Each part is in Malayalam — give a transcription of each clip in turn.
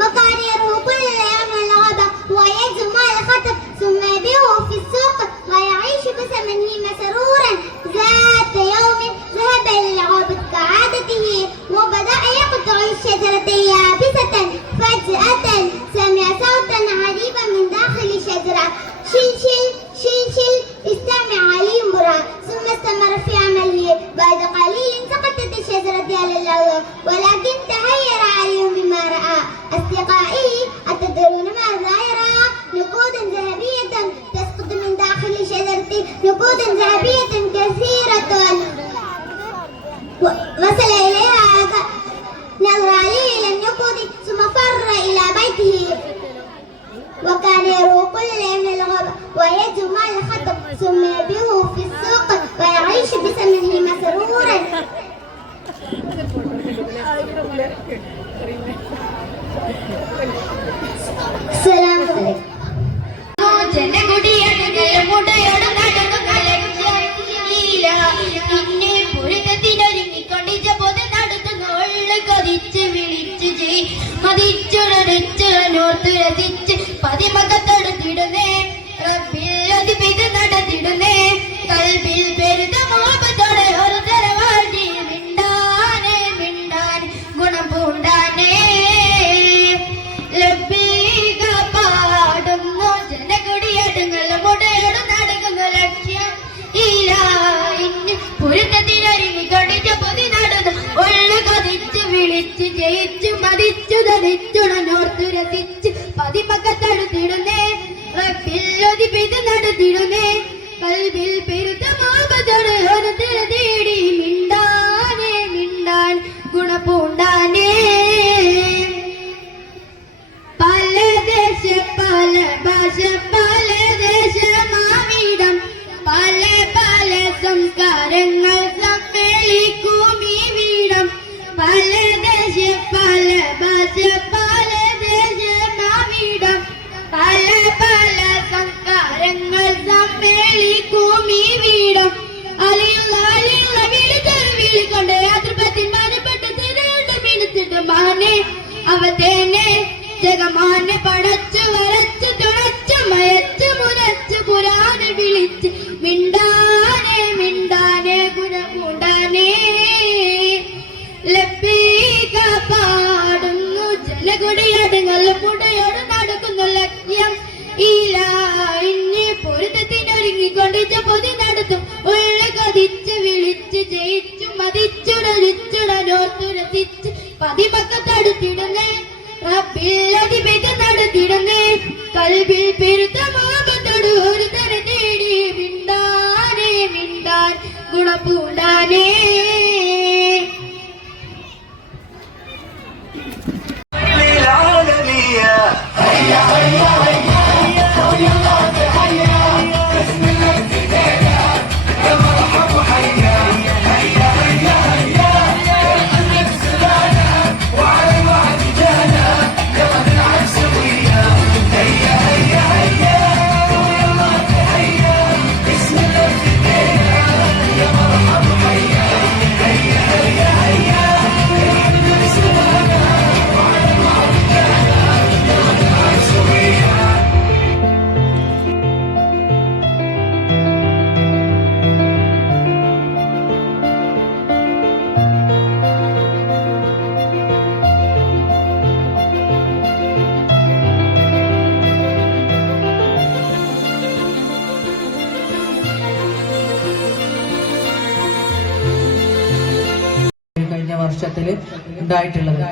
وكان يروه كل يوم الغابة ويجمع الخطب ثم يبيعه في السوق ويعيش بثمنه مسرورا. ذات يوم ذهب إلى الغابة كعادته وبدأ يقطع الشجرة يابسة. فجأة سمع صوتا غريبا من داخل الشجرة: شلشل شلشل. استمع علي مرة ثم استمر في عمله. بعد قليل سقطت الشجرة على الأرض ولكن تحير علي بما رأى. أصدقائي، أتدرون ماذا يرى؟ نقودا ذهبية تسقط من داخل الشجرة، نقودا ذهبية كثيرة. وصل إليها نظر علي إلى النقود ثم فر إلى بيته. وكان يروح كل يوم الغابة ويجمع الخطب ثم يبيعه في السوق ويعيش بثمنه مسرورا. السلام عليكم. പതിമകത്തെടുത്തിടുന്നേ റബ്ബിൽ അതിപിത് നടത്തിടുന്നേ കൽബിൽ പെരുത മോഹത്തോടെ ഒരു തരവാഴി മിണ്ടാനെ മിണ്ടാൻ ഗുണം പൂണ്ടാനേ ലബ്ബീക പാടുന്നു ജനകുടിയടുങ്ങൾ മുടയോട് നടക്കുന്ന ലക്ഷ്യം ഇല്ല ഇന്ന് പുരുത്തത്തിനൊരുങ്ങി കടിച്ച പൊതി നടന്നു ഒള്ളു കതിച്ച് വിളിച്ച് ജയിച്ചു മതിച്ചു ധരിച്ചുടനോർത്തു രസിച്ച് പതിമകത്തെടുത്തിടുന്നേ റബ്ബിൽ ഒതിപിത് നടത്തിടുന്നേ കൽബിൽ പെരുത്ത മോഹത്തോടെ ഒരു തര തേടി മിണ്ടാനെ മിണ്ടാൻ ഗുണപൂണ്ടാനേ പല ദേശ പല ഭാഷ പല ദേശമാവിടം പല പല സംസ്കാരങ്ങൾ സമ്മേളിക്കും ഈ വീടം. പല ദേശ പല ഭാഷ പല ദേശമാവിടം പല പല സംസ്കാരങ്ങൾ സമ്മേളിക്കും ഈ വീടം. അലിയുള്ള അലിയുള്ള വീട് തെരുവിളിക്കൊണ്ട് യാത്രപ്പത്തിൽ മാനപ്പെട്ട് തിരണ്ട് മിനിച്ചിട്ട് മാനെ അവതേനെ ജഗമാനെ പടച്ചു വരച്ചു തുണച്ചു മയച്ചു മുരച്ചു പുരാനെ വിളിച്ച് മിണ്ടാനെ മിണ്ടാനെ ഗുണകൂടാനേ ലബ്ബീക പാടുന്നു ജനകുടിയടുങ്ങൾ മുടയോട് നടക്കുന്നു ലക്ഷ്യം ഇല്ല ഇനി പൊരുത്തത്തിനൊരുങ്ങിക്കൊണ്ടിച്ച പൊതി നടത്തും ഉള്ള കതിച്ച് വിളിച്ച് ജയിച്ചു മതിച്ചുടലിച്ചുടനോർത്തുരസിച്ച് പതിപക്കത്തടുത്തിടുന്നേ റബ്ബിൽ അതിപിത് നടത്തിടുന്നേ കൽബിൽ പെരുത്ത മോഹത്തോട് ഒരു തര തേടി മിണ്ടാനെ മിണ്ടാൻ ഗുണപൂണ്ടാനേ. വർഷത്തിൽ ഉണ്ടായിട്ടുള്ളത്.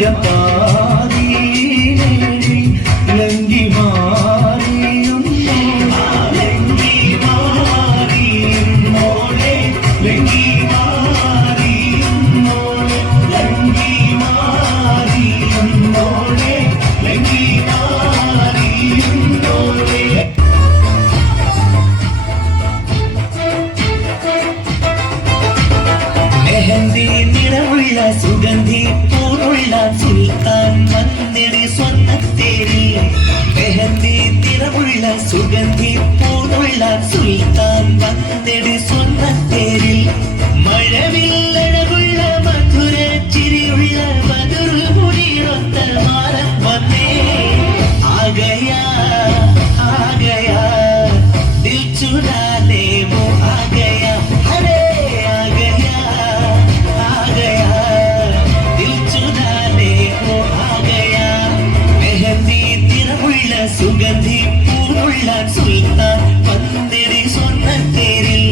മധുരപ്പാതീനേഴി ലങ്കി മാറിയുന്നോളെ ലങ്കി മാറിയുന്നോളെ ലങ്കി മാറിയുന്നോളെ. മെഹന്തി നിറമുള്ള സുഗന്ധി പൂറുള്ള സുൽത്താൻ വന്നിടി സ്വർണ്ണത്തേരി. മെഹന്തി നിറമുള്ള സുഗന്ധി പൂറുള്ള സുൽത്താൻ വന്നിടി സ്വർണ്ണത്തേരിൽ. മഴവില്ലഴകുള്ള മധുര ചിരിയുള്ള മധുര മുടിയൊത്ത മാറൻ വന്നേ. ആകയാ ആകയാ ദിൽ ചുരാനെ വോ ആകയാ. അരേ ആകയാ ആകയാ ദിൽ ചുരാനെ വോ ആകയാ. മെഹന്തി നിറമുള്ള സുഗന്ധി പൂറുള്ള സുൽത്താൻ വന്നിടി സ്വർണ്ണത്തേരിൽ.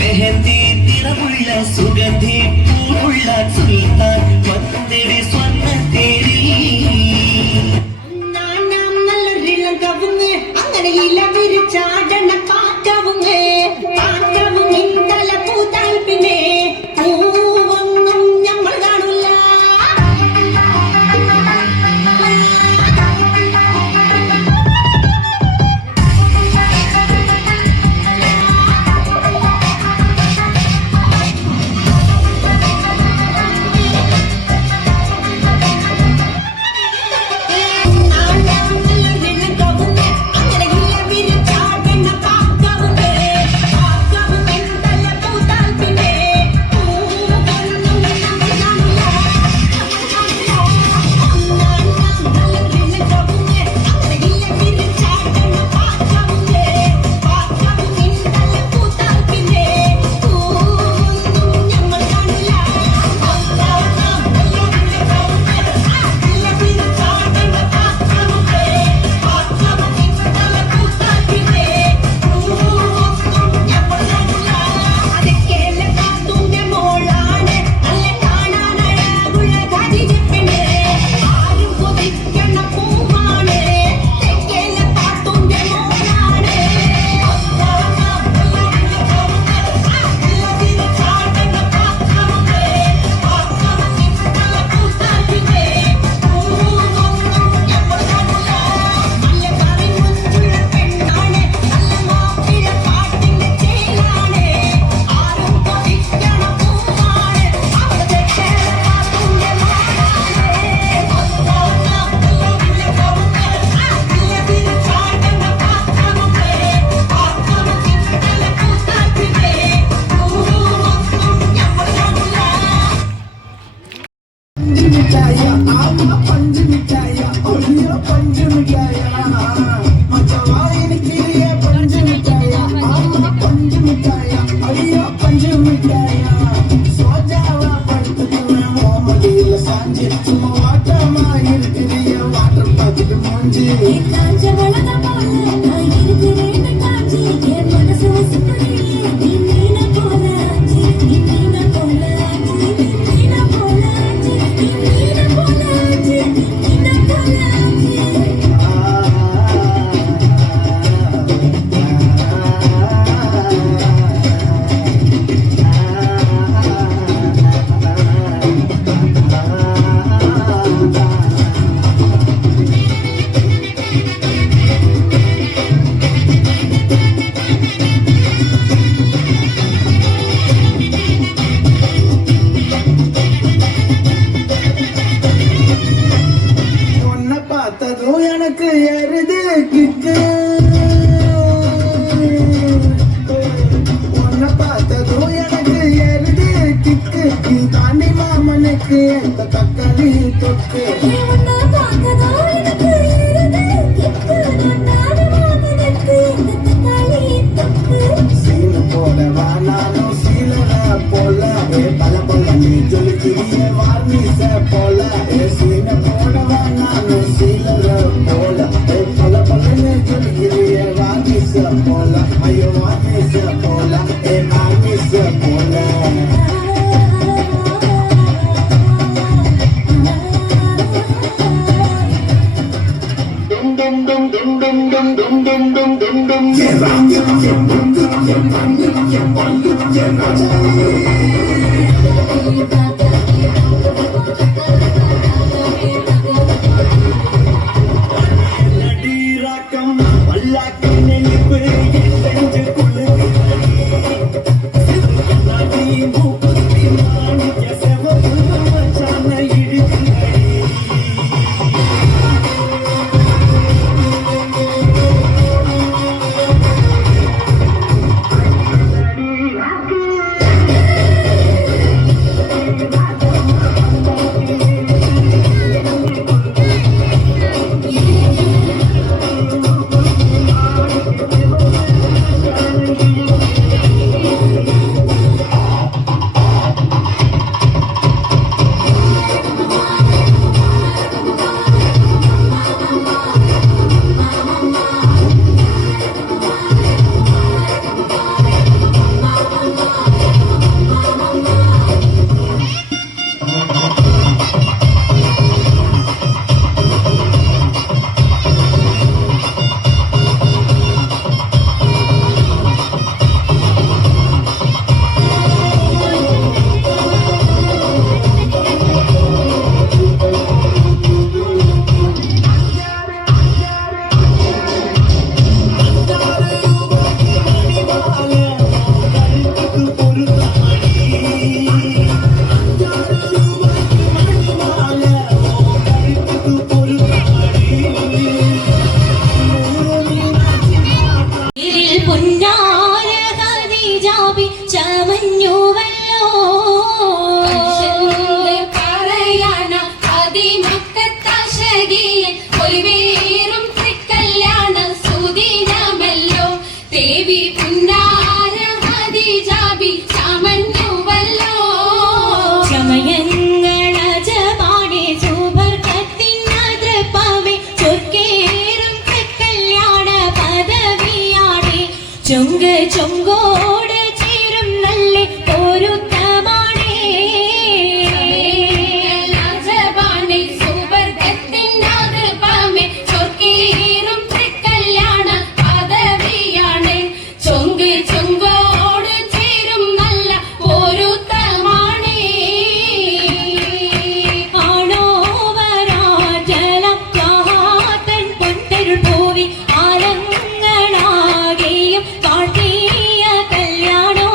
മെഹന്തി നിറമുള്ള സുഗന്ധി പൂറുള്ള സുൽത്താൻ വന്നിടി സ്വർണ്ണത്തേരിൽ. അങ്ങനെ ഇല വിരിച്ചാടണ കാറ്റവുങ്ങേ കാറ്റവും ഇന്നല പൂത്താൽ പിന്നെ പൂവൊന്നും ഞമ്മൾ കാണൂല. ചൊങ്കോട് ചേരും നല്ല പൊരുത്തമാണേ രാജപാണി സുവർഗത്തിനാകൃപാമേ ചൊർക്കേറും കല്യാണ പദവിയാണ് ചൊങ്ക് ചൊങ്കോട് ചേരും നല്ല പൊരുത്തമാണേ ആണോ വരാജലം കാത്തൻ പൊൻതരുൾ പൂവി ആലങ്ങളാകെയും കാട്ടിയ കല്യാണോ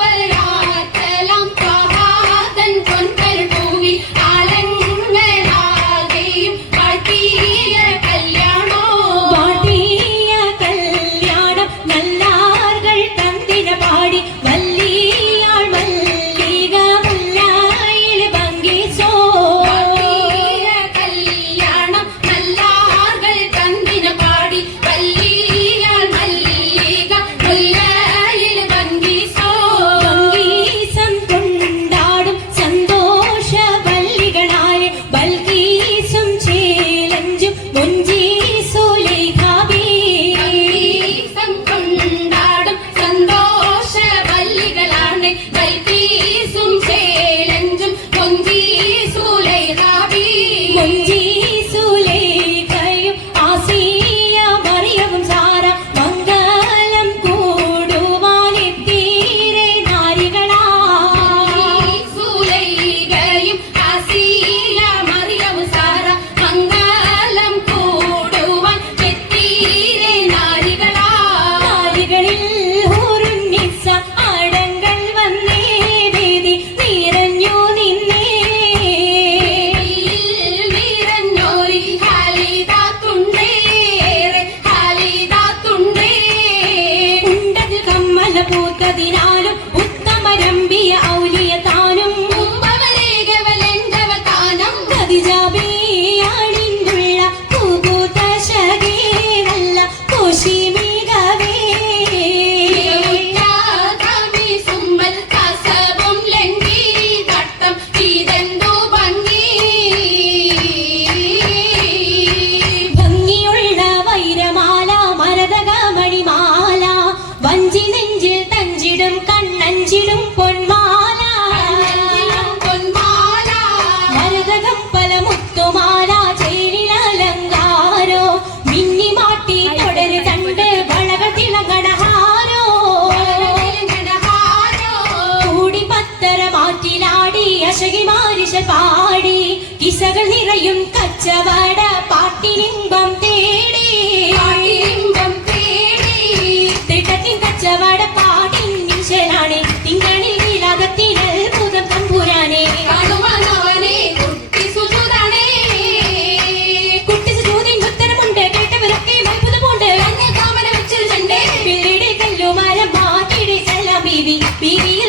വരാജലം കാത്തൻ പൊൻതരുൾ പൂവി ആലങ്ങളാകെയും കാട്ടിയ കല്യാണോ കാട്ടിയ കല്യാണം നല്ലാർകൾ തന്തിന പാടി വല്ലിയാൾ മല്ലിക മുല്ലായിൽ ഭംഗിസോ കല്യാണം നല്ലാർകൾ തന്തിന പാടി വല്ലിയാൾ മല്ലിക മുല്ലായിൽ ഭംഗിസോ ഭംഗീസം കൊണ്ടാടും സന്തോഷ വല്ലികളായ ബൽഗീസും ചേലഞ്ചും മുഞ്ചീസുലേഖാബി ഭംഗീസം കൊണ്ടാടും സന്തോഷ വല്ലികളാണ് ബൽഗീസും ചേലഞ്ചും മുഞ്ചീസുലേഖാബി മുഞ്ചീസുലേഖയും ആസിയ മറിയവും സാര മംഗലം കൂടുവാനെത്തീരെ നാരികളാ സുലൈഖയും ആസിയ മറിയവും സാര മംഗലം കൂടുവാൻ എത്തീരെ നാരികളാ നാരികളിൽ ഹൂറുന്നിസ ആടങ്ങൾ വന്നേ വേദി നിറഞ്ഞു നിന്നേ നിറഞ്ഞോരി ഹാലിദാത്തുണ്ടേറെ ഹാലിദാത്തുണ്ടേ ഉണ്ടതിൽ കമ്മല പൂത്തതിനാലും ഉത്തമരമ്പിയ ഔലിയ താനും മുമ്പവരേകവലെന്തവതാനം ഖദിജാബിയാണിന്നുള്ള പൂപൂത്ത ശകീരല്ല കോശിമികവേ സുമ്പൽ കസവും ലംഘിരി തട്ടം ഇതെന്തോ ഭംഗിയുള്ള വൈരമാല മരതക മണിമാല വഞ്ചി നെഞ്ചിൽ തഞ്ചിടും കണ്ണഞ്ചിടും പൊന്മാല പൊന്മാല മരതകം പല മുത്തുമാല ചേലിലലങ്കാരോ മിന്നിമാട്ടി തുടര് തണ്ട് വളകൾ തിളകണഹാരോ കച്ചവട പാട്ടിനിമ്പം തേടി തിട്ടത്തിൻ കച്ചവട പാട്ടിൻ നിശലാണ് തിങ്കളിൽ നീലാകത്തിൽ അത്ഭുതം തമ്പുരാനെ കുട്ടി സുജൂദിൻ ഉത്തരമുണ്ട് കേട്ടവരൊക്കെ അത്ഭുതമുണ്ട് പിള്ളയുടെ കല്ലുമാല മാറ്റിയുടെ സലാം ബീവി ബീവിയിൽ